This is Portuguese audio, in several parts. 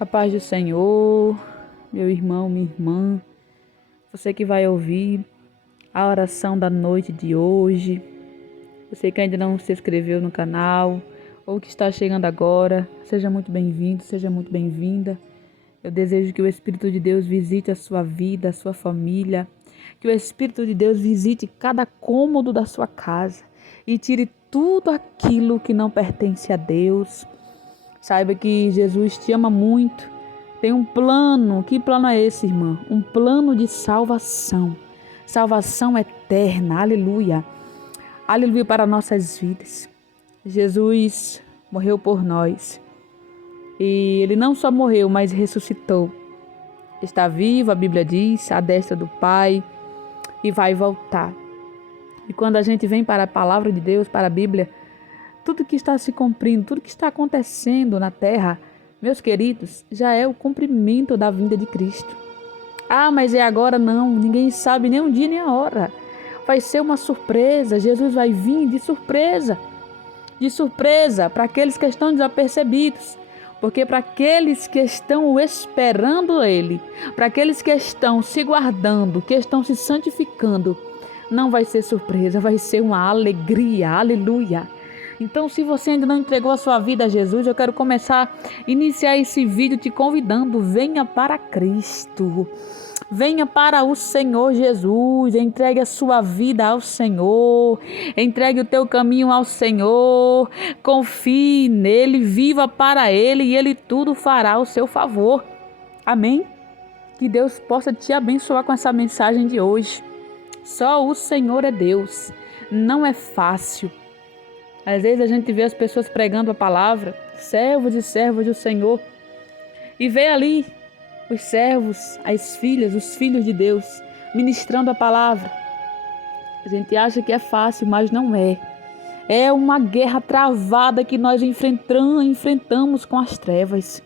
A paz do Senhor, meu irmão, minha irmã, você que vai ouvir a oração da noite de hoje, você que ainda não se inscreveu no canal ou que está chegando agora, seja muito bem-vindo, seja muito bem-vinda. Eu desejo que o Espírito de Deus visite a sua vida, a sua família, que o Espírito de Deus visite cada cômodo da sua casa e tire tudo aquilo que não pertence a Deus. Saiba que Jesus te ama muito. Tem um plano. Que plano é esse, irmã? Um plano de salvação. Salvação eterna. Aleluia. Aleluia para nossas vidas. Jesus morreu por nós. E ele não só morreu, mas ressuscitou. Está vivo, a Bíblia diz, à destra do Pai, e vai voltar. E quando a gente vem para a palavra de Deus, para a Bíblia, tudo que está se cumprindo, tudo que está acontecendo na terra, meus queridos, já é o cumprimento da vinda de Cristo. Ah, mas é agora? Não, ninguém sabe nem o dia nem a hora. Vai ser uma surpresa, Jesus vai vir de surpresa para aqueles que estão desapercebidos. Porque para aqueles que estão esperando Ele, para aqueles que estão se guardando, que estão se santificando, não vai ser surpresa, vai ser uma alegria, aleluia. Então, se você ainda não entregou a sua vida a Jesus, eu quero iniciar esse vídeo te convidando, venha para Cristo. Venha para o Senhor Jesus, entregue a sua vida ao Senhor, entregue o teu caminho ao Senhor, confie nele, viva para Ele e Ele tudo fará ao seu favor. Amém? Que Deus possa te abençoar com essa mensagem de hoje. Só o Senhor é Deus, não é fácil. Às vezes a gente vê as pessoas pregando a palavra, servos e servas do Senhor, e vê ali os servos, as filhas, os filhos de Deus, ministrando a palavra. A gente acha que é fácil, mas não é. É uma guerra travada que nós enfrentamos com as trevas,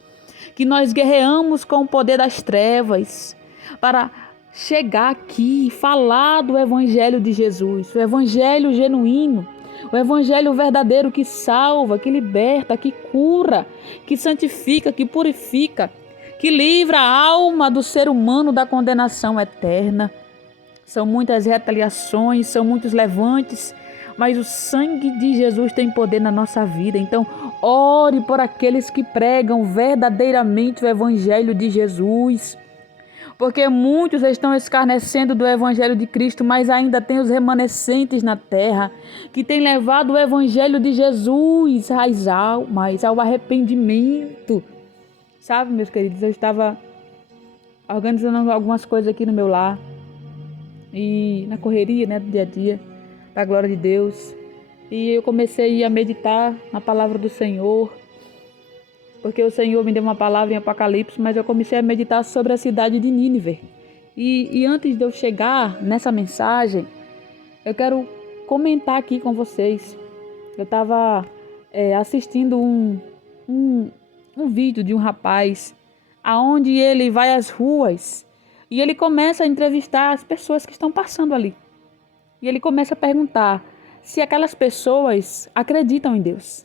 que nós guerreamos com o poder das trevas, para chegar aqui e falar do Evangelho de Jesus, o Evangelho genuíno, o Evangelho verdadeiro que salva, que liberta, que cura, que santifica, que purifica, que livra a alma do ser humano da condenação eterna. São muitas retaliações, são muitos levantes, mas o sangue de Jesus tem poder na nossa vida. Então, ore por aqueles que pregam verdadeiramente o Evangelho de Jesus. Porque muitos estão escarnecendo do Evangelho de Cristo, mas ainda tem os remanescentes na terra, que têm levado o Evangelho de Jesus às almas, ao arrependimento. Sabe, meus queridos, eu estava organizando algumas coisas aqui no meu lar, e na correria, do dia a dia, para a glória de Deus. E eu comecei a meditar na palavra do Senhor, porque o Senhor me deu uma palavra em Apocalipse, mas eu comecei a meditar sobre a cidade de Nínive. E antes de eu chegar nessa mensagem, eu quero comentar aqui com vocês. Eu estava assistindo um vídeo de um rapaz, aonde ele vai às ruas e ele começa a entrevistar as pessoas que estão passando ali. E ele começa a perguntar se aquelas pessoas acreditam em Deus.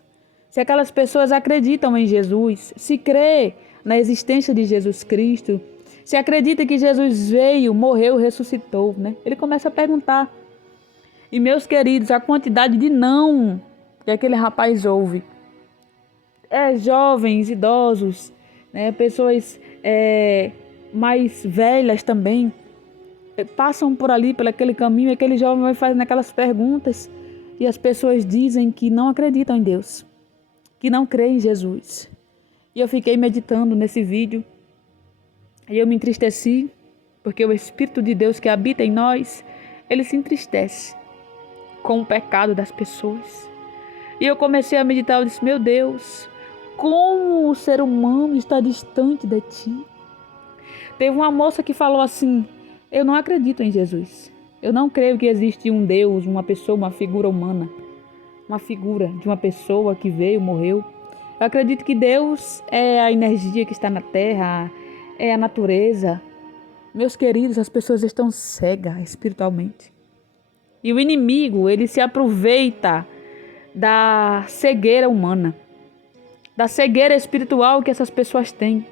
Se aquelas pessoas acreditam em Jesus, se crê na existência de Jesus Cristo, se acredita que Jesus veio, morreu, ressuscitou, Ele começa a perguntar. E, meus queridos, a quantidade de não que aquele rapaz ouve. Jovens, idosos, pessoas mais velhas também, passam por ali, por aquele caminho, e aquele jovem vai fazendo aquelas perguntas, e as pessoas dizem que não acreditam em Deus, que não creem em Jesus. E eu fiquei meditando nesse vídeo, e eu me entristeci, porque o Espírito de Deus que habita em nós, ele se entristece com o pecado das pessoas. E eu comecei a meditar, eu disse, meu Deus, como o ser humano está distante de ti. Teve uma moça que falou assim, eu não acredito em Jesus. Eu não creio que existe um Deus, uma pessoa, uma figura humana. Uma figura de uma pessoa que veio, morreu. Eu acredito que Deus é a energia que está na terra, é a natureza. Meus queridos, as pessoas estão cegas espiritualmente. E o inimigo, ele se aproveita da cegueira humana, da cegueira espiritual que essas pessoas têm.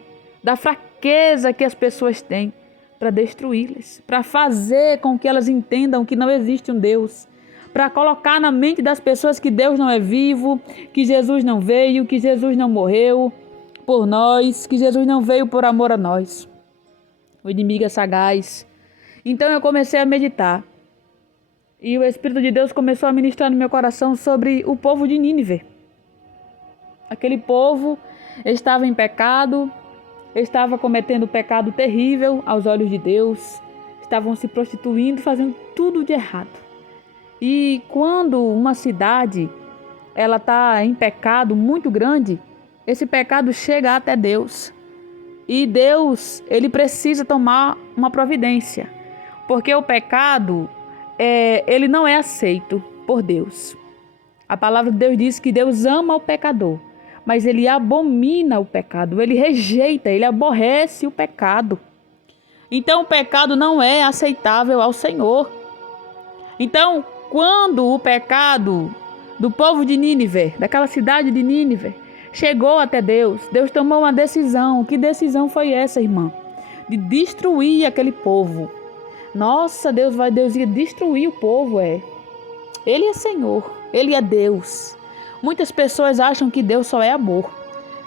da fraqueza que as pessoas têm para destruí-las, para fazer com que elas entendam que não existe um Deus, para colocar na mente das pessoas que Deus não é vivo, que Jesus não veio, que Jesus não morreu por nós, que Jesus não veio por amor a nós. O inimigo é sagaz. Então eu comecei a meditar e o Espírito de Deus começou a ministrar no meu coração sobre o povo de Nínive. Aquele povo estava em pecado, estava cometendo pecado terrível aos olhos de Deus, estavam se prostituindo, fazendo tudo de errado. E quando uma cidade ela está em pecado muito grande, esse pecado chega até Deus. E Deus, ele precisa tomar uma providência, porque o pecado, ele não é aceito por Deus. A palavra de Deus diz que Deus ama o pecador, mas ele abomina o pecado, ele rejeita, ele aborrece o pecado. Então o pecado não é aceitável ao Senhor. Então, quando o pecado do povo de Nínive, daquela cidade de Nínive, chegou até Deus, Deus tomou uma decisão. Que decisão foi essa, irmã? De destruir aquele povo. Nossa, Deus ia destruir o povo, Ele é Senhor, Ele é Deus. Muitas pessoas acham que Deus só é amor.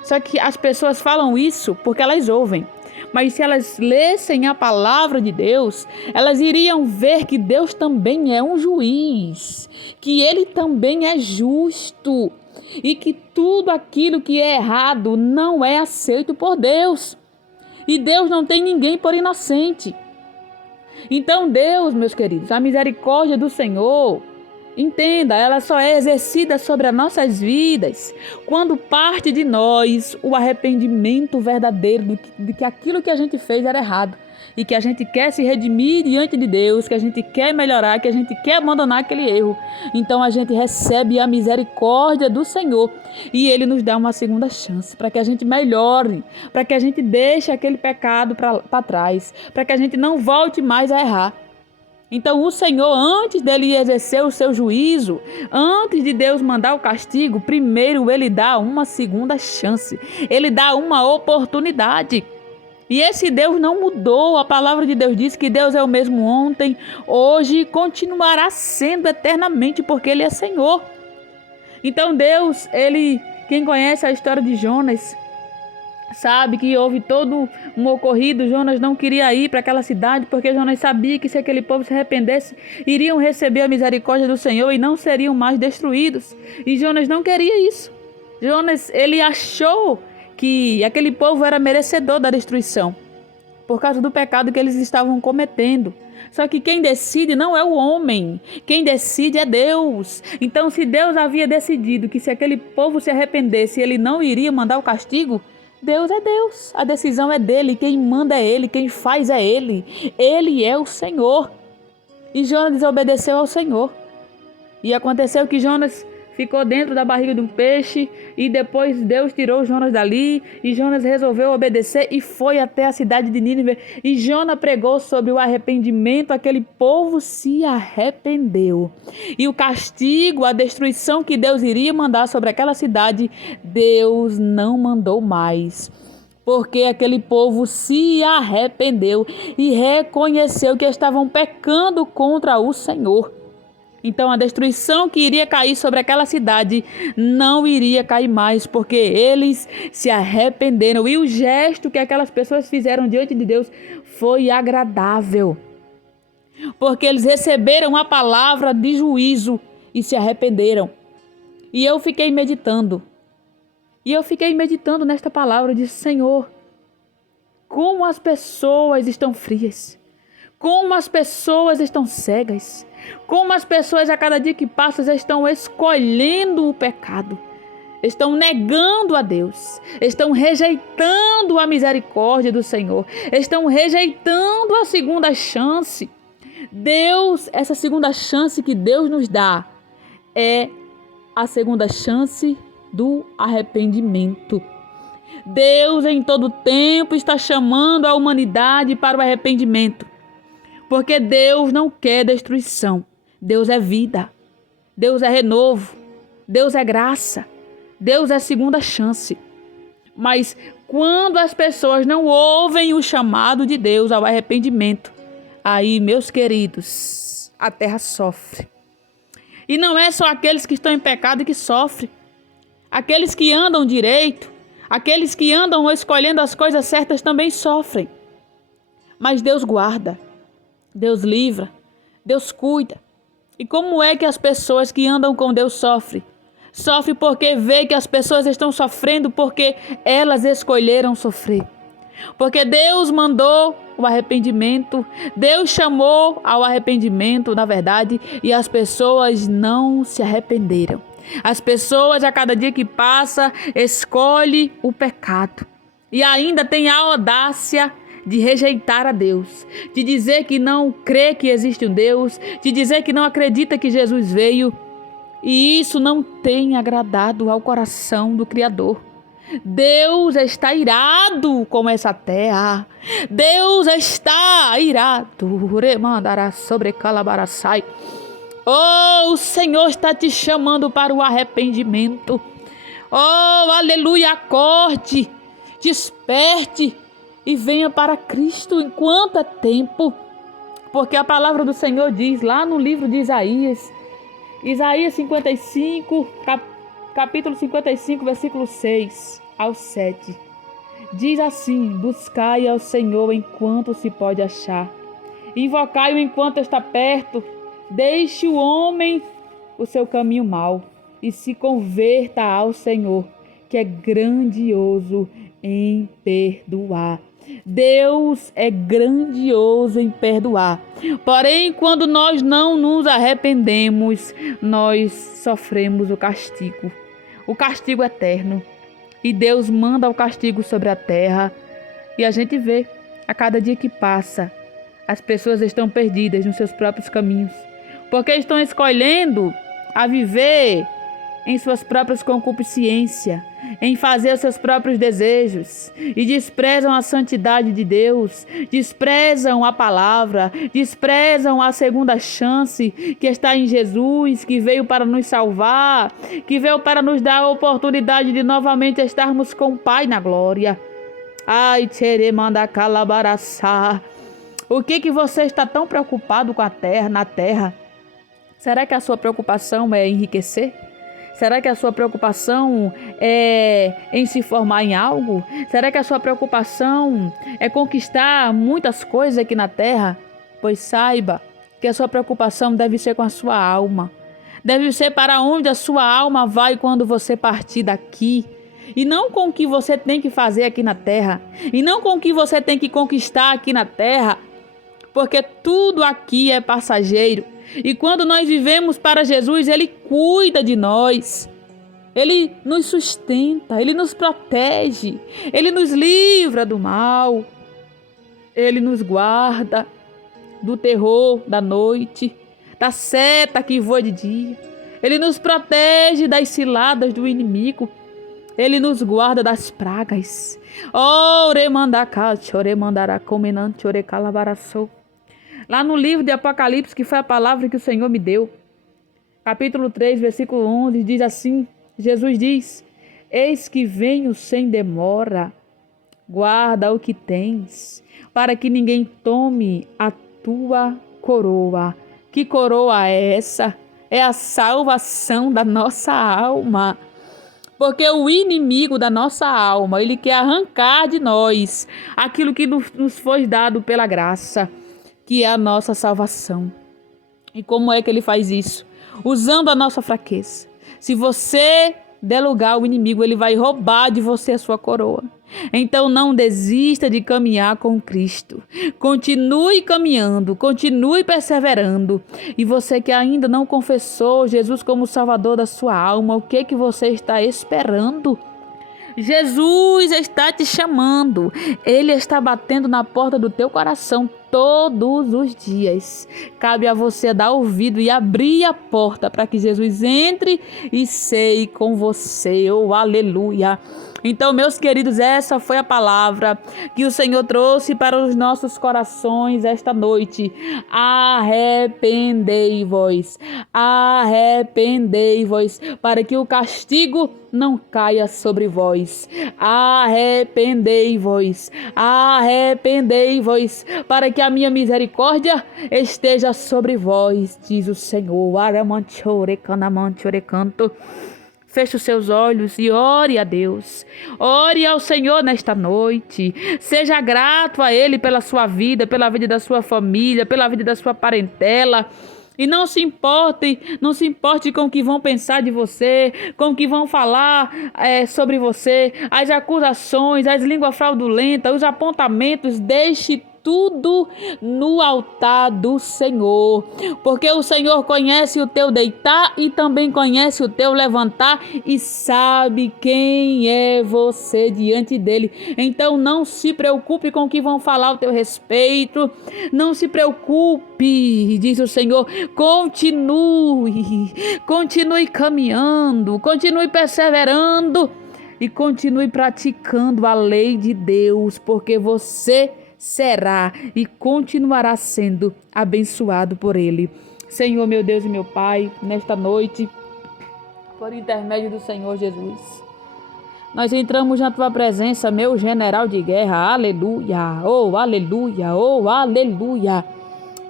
Só que as pessoas falam isso porque elas ouvem. Mas se elas lessem a palavra de Deus, elas iriam ver que Deus também é um juiz, que Ele também é justo e que tudo aquilo que é errado não é aceito por Deus. E Deus não tem ninguém por inocente. Então Deus, meus queridos, a misericórdia do Senhor, entenda, ela só é exercida sobre as nossas vidas quando parte de nós o arrependimento verdadeiro de que aquilo que a gente fez era errado e que a gente quer se redimir diante de Deus, que a gente quer melhorar, que a gente quer abandonar aquele erro. Então a gente recebe a misericórdia do Senhor e Ele nos dá uma segunda chance para que a gente melhore, para que a gente deixe aquele pecado para trás, para que a gente não volte mais a errar. Então o Senhor, antes dele exercer o seu juízo, antes de Deus mandar o castigo, primeiro ele dá uma segunda chance, ele dá uma oportunidade. E esse Deus não mudou. A palavra de Deus diz que Deus é o mesmo ontem, hoje e continuará sendo eternamente, porque Ele é Senhor. Então Deus, quem conhece a história de Jonas, sabe que houve todo um ocorrido. Jonas não queria ir para aquela cidade, porque Jonas sabia que se aquele povo se arrependesse, iriam receber a misericórdia do Senhor e não seriam mais destruídos. E Jonas não queria isso. Jonas, ele achou que aquele povo era merecedor da destruição, por causa do pecado que eles estavam cometendo. Só que quem decide não é o homem, quem decide é Deus. Então, se Deus havia decidido que se aquele povo se arrependesse, ele não iria mandar o castigo, Deus é Deus, a decisão é dele, quem manda é ele, quem faz é ele é o Senhor. E Jonas desobedeceu ao Senhor. E aconteceu que Jonas ficou dentro da barriga de um peixe e depois Deus tirou Jonas dali e Jonas resolveu obedecer e foi até a cidade de Nínive e Jonas pregou sobre o arrependimento. Aquele povo se arrependeu e o castigo, a destruição que Deus iria mandar sobre aquela cidade, Deus não mandou mais, porque aquele povo se arrependeu e reconheceu que estavam pecando contra o Senhor. Então a destruição que iria cair sobre aquela cidade não iria cair mais, porque eles se arrependeram. E o gesto que aquelas pessoas fizeram diante de Deus foi agradável, porque eles receberam a palavra de juízo e se arrependeram. E eu fiquei meditando. Nesta palavra de Senhor, como as pessoas estão frias, como as pessoas estão cegas, como as pessoas a cada dia que passa estão escolhendo o pecado, estão negando a Deus, estão rejeitando a misericórdia do Senhor, estão rejeitando a segunda chance. Deus, essa segunda chance que Deus nos dá é a segunda chance do arrependimento. Deus em todo tempo está chamando a humanidade para o arrependimento. Porque Deus não quer destruição. Deus é vida. Deus é renovo. Deus é graça. Deus é segunda chance. Mas Quando as pessoas não ouvem o chamado de Deus ao arrependimento, aí, meus queridos, a terra sofre. E não é só aqueles que estão em pecado que sofrem. Aqueles que andam direito, aqueles que andam escolhendo as coisas certas também sofrem. Mas Deus guarda, Deus livra, Deus cuida. E como é que as pessoas que andam com Deus sofrem? Sofrem porque vê que as pessoas estão sofrendo porque elas escolheram sofrer. Porque Deus mandou o arrependimento, Deus chamou ao arrependimento, na verdade, e as pessoas não se arrependeram. As pessoas, a cada dia que passa, escolhem o pecado e ainda tem a audácia de rejeitar a Deus, de dizer que não crê que existe um Deus, de dizer que não acredita que Jesus veio. E isso não tem agradado ao coração do Criador. Deus está irado com essa terra. Deus está irado. Remandará sobre Calabaraçai. Oh, o Senhor está te chamando para o arrependimento. Oh, aleluia, acorde, desperte e venha para Cristo enquanto é tempo. Porque a palavra do Senhor diz lá no livro de Isaías 55, capítulo 55, versículo 6 ao 7. Diz assim: buscai ao Senhor enquanto se pode achar. Invocai-o enquanto está perto. Deixe o homem o seu caminho mau e se converta ao Senhor, que é grandioso em perdoar. Deus é grandioso em perdoar. Porém, quando nós não nos arrependemos, nós sofremos o castigo eterno. E Deus manda o castigo sobre a terra. E a gente vê, a cada dia que passa, as pessoas estão perdidas nos seus próprios caminhos, porque estão escolhendo a viver em suas próprias concupiscências, em fazer os seus próprios desejos, e desprezam a santidade de Deus, desprezam a palavra, desprezam a segunda chance que está em Jesus, que veio para nos salvar, que veio para nos dar a oportunidade de novamente estarmos com o Pai na glória. Ai, tcheremanda calabaraçá. O que você está tão preocupado com a terra, na terra? Será que a sua preocupação é enriquecer? Será que a sua preocupação é em se formar em algo? Será que a sua preocupação é conquistar muitas coisas aqui na terra? Pois saiba que a sua preocupação deve ser com a sua alma. Deve ser para onde a sua alma vai quando você partir daqui. E não com o que você tem que fazer aqui na terra. E não com o que você tem que conquistar aqui na terra. Porque tudo aqui é passageiro. E quando nós vivemos para Jesus, Ele cuida de nós. Ele nos sustenta, Ele nos protege, Ele nos livra do mal. Ele nos guarda do terror da noite, da seta que voa de dia. Ele nos protege das ciladas do inimigo. Ele nos guarda das pragas. Lá no livro de Apocalipse, que foi a palavra que o Senhor me deu, capítulo 3, versículo 11, diz assim, Jesus diz: eis que venho sem demora, guarda o que tens, para que ninguém tome a tua coroa. Que coroa é essa? É a salvação da nossa alma. Porque o inimigo da nossa alma, ele quer arrancar de nós aquilo que nos foi dado pela graça, que é a nossa salvação. E como é que ele faz isso? Usando a nossa fraqueza. Se você der lugar ao inimigo, ele vai roubar de você a sua coroa. Então não desista de caminhar com Cristo. Continue caminhando, continue perseverando. E você que ainda não confessou Jesus como Salvador da sua alma, o que você está esperando? Jesus está te chamando. Ele está batendo na porta do teu coração todos os dias. Cabe a você dar ouvido e abrir a porta para que Jesus entre e ceie com você. Oh, aleluia. Então, meus queridos, essa foi a palavra que o Senhor trouxe para os nossos corações esta noite. Arrependei-vos, arrependei-vos, para que o castigo não caia sobre vós. Arrependei-vos, arrependei-vos, para que a minha misericórdia esteja sobre vós, diz o Senhor. Feche os seus olhos e ore a Deus. Ore ao Senhor nesta noite. Seja grato a Ele pela sua vida, pela vida da sua família, pela vida da sua parentela. E não se importe com o que vão pensar de você, com o que vão falar sobre você, as acusações, as línguas fraudulentas, os apontamentos. Deixe tudo no altar do Senhor, porque o Senhor conhece o teu deitar e também conhece o teu levantar e sabe quem é você diante dele. Então não se preocupe com o que vão falar ao teu respeito, não se preocupe, diz o Senhor. Continue caminhando, continue perseverando e continue praticando a lei de Deus, porque você será e continuará sendo abençoado por Ele. Senhor, meu Deus e meu Pai, nesta noite, por intermédio do Senhor Jesus, nós entramos na Tua presença, meu general de guerra. Aleluia, oh aleluia, oh aleluia.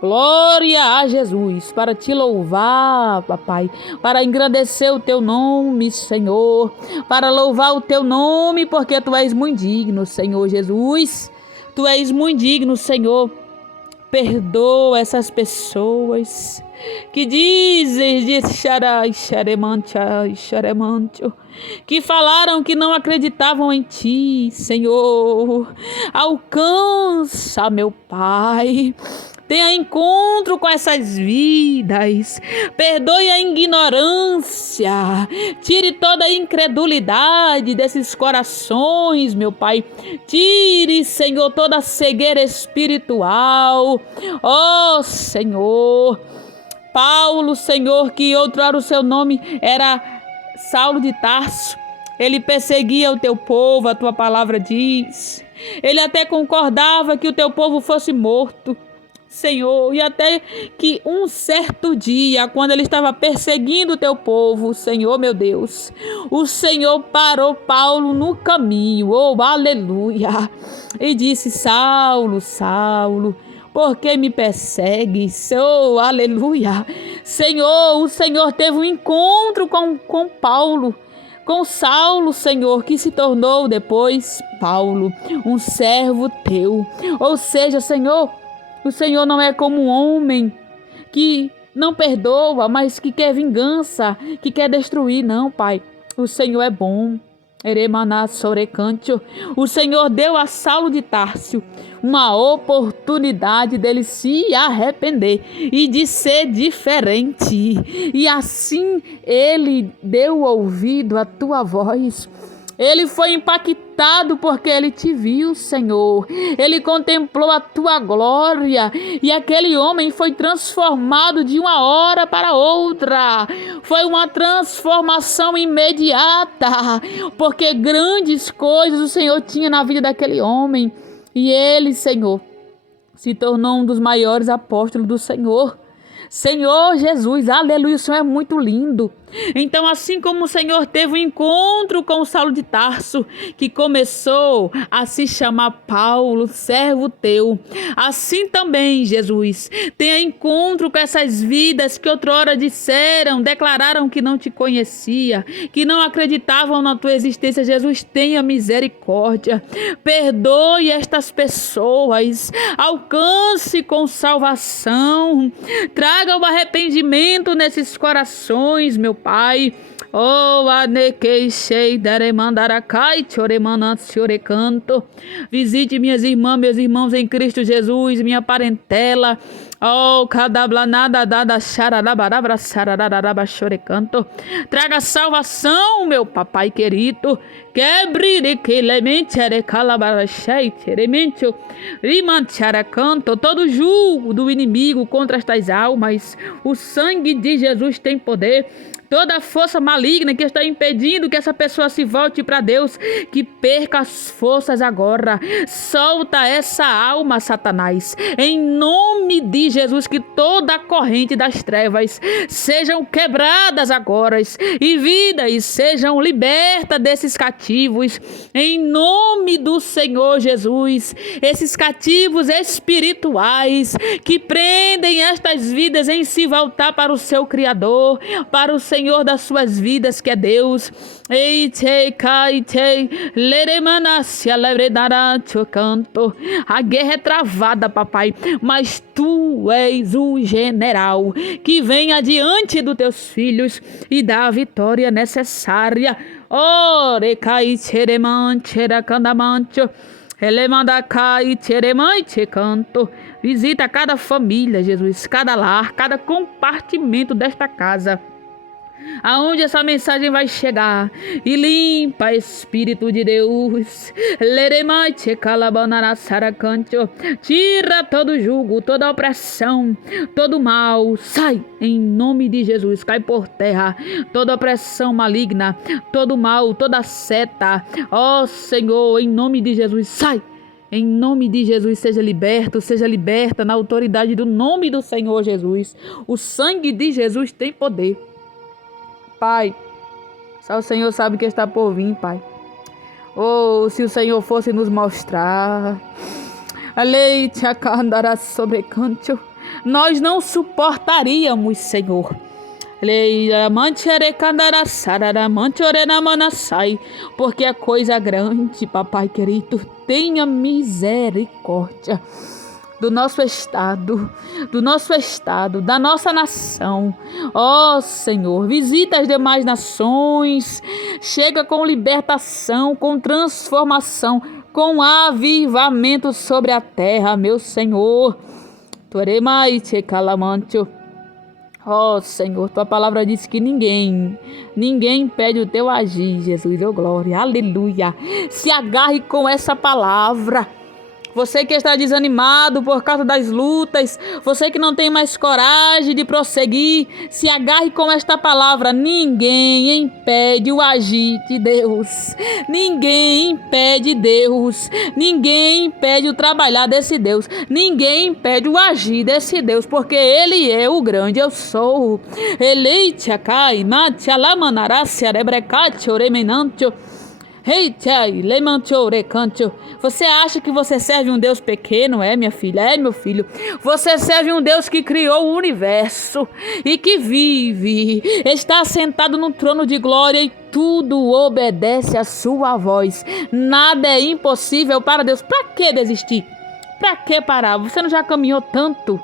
Glória a Jesus, para te louvar, papai, para engrandecer o teu nome, Senhor, para louvar o teu nome, porque tu és muito digno, Senhor Jesus. Tu és muito digno, Senhor. Perdoa essas pessoas que dizem, que falaram que não acreditavam em Ti, Senhor. Alcança, meu Pai. Tenha encontro com essas vidas. Perdoe a ignorância. Tire toda a incredulidade desses corações, meu Pai. Tire, Senhor, toda a cegueira espiritual. Oh, Senhor. Paulo, Senhor, que outrora o seu nome era Saulo de Tarso. Ele perseguia o teu povo, a tua palavra diz. Ele até concordava que o teu povo fosse morto, Senhor, e até que um certo dia, quando ele estava perseguindo o teu povo, Senhor, meu Deus, o Senhor parou Paulo no caminho, oh, aleluia, e disse: Saulo, Saulo, por que me persegues? Oh, aleluia. Senhor, o Senhor teve um encontro com Paulo, com Saulo, Senhor, que se tornou depois Paulo, um servo teu. Ou seja, Senhor, o Senhor não é como um homem que não perdoa, mas que quer vingança, que quer destruir. Não, Pai. O Senhor é bom. O Senhor deu a Saulo de Tarso uma oportunidade dele se arrepender e de ser diferente. E assim ele deu ouvido à tua voz. Ele foi impactado porque ele te viu, Senhor. Ele contemplou a tua glória e aquele homem foi transformado de uma hora para outra. Foi uma transformação imediata, porque grandes coisas o Senhor tinha na vida daquele homem. E ele, Senhor, se tornou um dos maiores apóstolos do Senhor. Senhor Jesus, aleluia, o Senhor é muito lindo. Então, assim como o Senhor teve um encontro com o Saulo de Tarso, que começou a se chamar Paulo, servo teu, assim também, Jesus, tenha encontro com essas vidas que outrora declararam que não te conhecia, que não acreditavam na tua existência. Jesus, tenha misericórdia, perdoe estas pessoas, alcance com salvação, traga o arrependimento nesses corações, meu Pai. Oh, visite minhas irmãs, meus irmãos em Cristo Jesus, minha parentela. Oh, traga salvação, meu papai querido. Quebre todo julgo do inimigo contra estas almas. O sangue de Jesus tem poder. toda força maligna que está impedindo que essa pessoa se volte para Deus, que perca as forças agora. Solta essa alma, Satanás, em nome de Jesus, que toda a corrente das trevas sejam quebradas agora e vidas sejam libertas desses cativos, em nome do Senhor Jesus. Esses cativos espirituais que prendem estas vidas em se voltar para o seu Criador, para o Senhor das suas vidas, que é Deus. A guerra é travada, papai, mas tu és o general que vem adiante dos teus filhos e dá a vitória necessária. Ore cai xeremantera candamancho. Canto. Visita cada família, Jesus, cada lar, cada compartimento desta casa, aonde essa mensagem vai chegar, e limpa, Espírito de Deus. Tira todo jugo, toda opressão, todo mal, sai em nome de Jesus, cai por terra toda opressão maligna, todo mal, toda seta, ó Senhor, em nome de Jesus, sai. Em nome de Jesus, seja liberta na autoridade do nome do Senhor Jesus. O sangue de Jesus tem poder. Pai, só o Senhor sabe o que está por vir, Pai. Oh, se o Senhor fosse nos mostrar, a leite a candará sobre canto, nós não suportaríamos, Senhor. Porque é coisa grande, papai querido. Tenha misericórdia do nosso estado, da nossa nação. Ó Senhor, visita as demais nações, chega com libertação, com transformação, com avivamento sobre a terra, meu Senhor. Ó Senhor, tua palavra diz que ninguém impede o teu agir, Jesus, oh glória, aleluia. Se agarre com essa palavra. Você que está desanimado por causa das lutas, você que não tem mais coragem de prosseguir, se agarre com esta palavra. Ninguém impede o agir de Deus. Ninguém impede Deus. Ninguém impede o trabalhar desse Deus. Ninguém impede o agir desse Deus, porque Ele é o grande eu sou. Eleite cai, mate alamanará se arebrecate oremenantio. Você acha que você serve um Deus pequeno? É, minha filha, é, meu filho. Você serve um Deus que criou o universo e que vive, está sentado no trono de glória e tudo obedece à sua voz. Nada é impossível para Deus. Para que desistir? Pra que parar? Você não já caminhou tanto?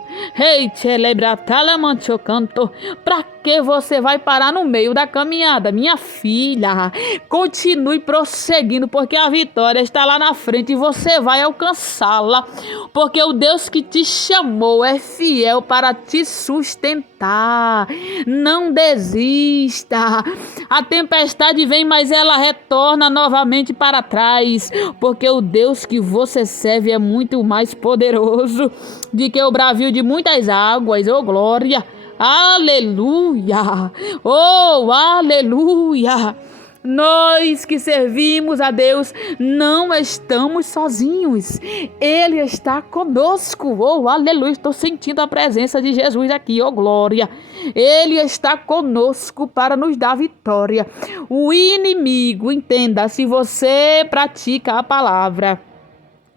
Pra que você vai parar no meio da caminhada? Minha filha, continue prosseguindo, porque a vitória está lá na frente e você vai alcançá-la, porque o Deus que te chamou é fiel para te sustentar. Não desista. A tempestade vem, mas ela retorna novamente para trás, porque o Deus que você serve é muito mais poderoso do que o bravio de muitas águas. Oh glória, aleluia, oh aleluia. Nós que servimos a Deus não estamos sozinhos. Ele está conosco. Oh, aleluia. Estou sentindo a presença de Jesus aqui. Oh, glória. Ele está conosco para nos dar vitória. O inimigo, entenda, se você pratica a palavra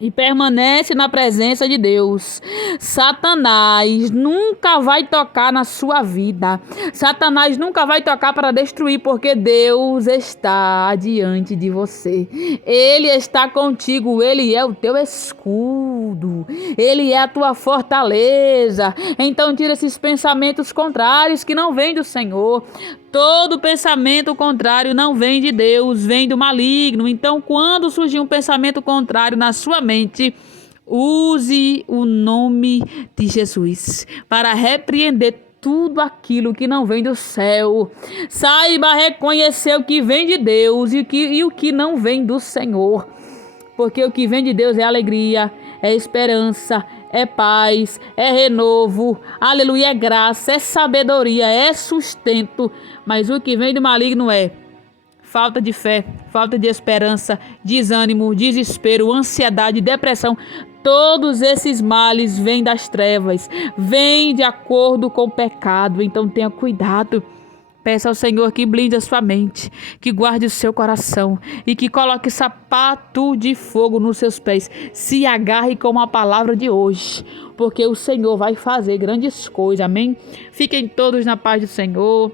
e permanece na presença de Deus, Satanás nunca vai tocar na sua vida. Satanás nunca vai tocar para destruir, porque Deus está diante de você. Ele está contigo, Ele é o teu escudo, Ele é a tua fortaleza. Então tira esses pensamentos contrários que não vêm do Senhor. Todo pensamento contrário não vem de Deus, vem do maligno. Então, quando surgir um pensamento contrário na sua mente, use o nome de Jesus para repreender tudo aquilo que não vem do céu. Saiba reconhecer o que vem de Deus e o que não vem do Senhor. porque o que vem de Deus é alegria, é esperança, é paz, é renovo, aleluia, é graça, é sabedoria, é sustento. Mas o que vem do maligno é falta de fé, falta de esperança, desânimo, desespero, ansiedade, depressão. Todos esses males vêm das trevas, vêm de acordo com o pecado. Então tenha cuidado. Peça ao Senhor que blinde a sua mente, que guarde o seu coração e que coloque sapato de fogo nos seus pés. Se agarre com a palavra de hoje, porque o Senhor vai fazer grandes coisas. Amém? Fiquem todos na paz do Senhor.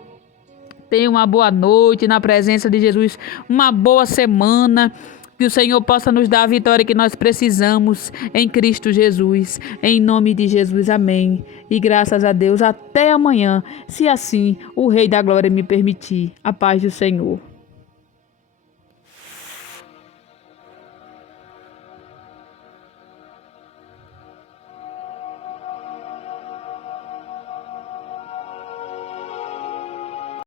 Tenha uma boa noite na presença de Jesus, uma boa semana. Que o Senhor possa nos dar a vitória que nós precisamos em Cristo Jesus. Em nome de Jesus, amém. E graças a Deus, até amanhã, se assim o Rei da Glória me permitir. A paz do Senhor.